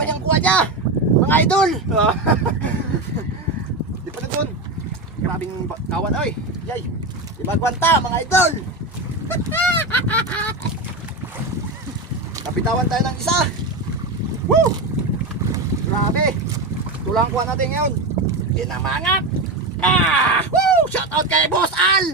naman yung kuha niya. Mga idol. Di pa na dun. Grabing kawan. Oy, yay. Di magwanta mga idol. Napitawan tayo ng isa. Woo! Grabe. Ito lang kuha natin ngayon. Dinamangat. Woo! Shout out kay Boss Al.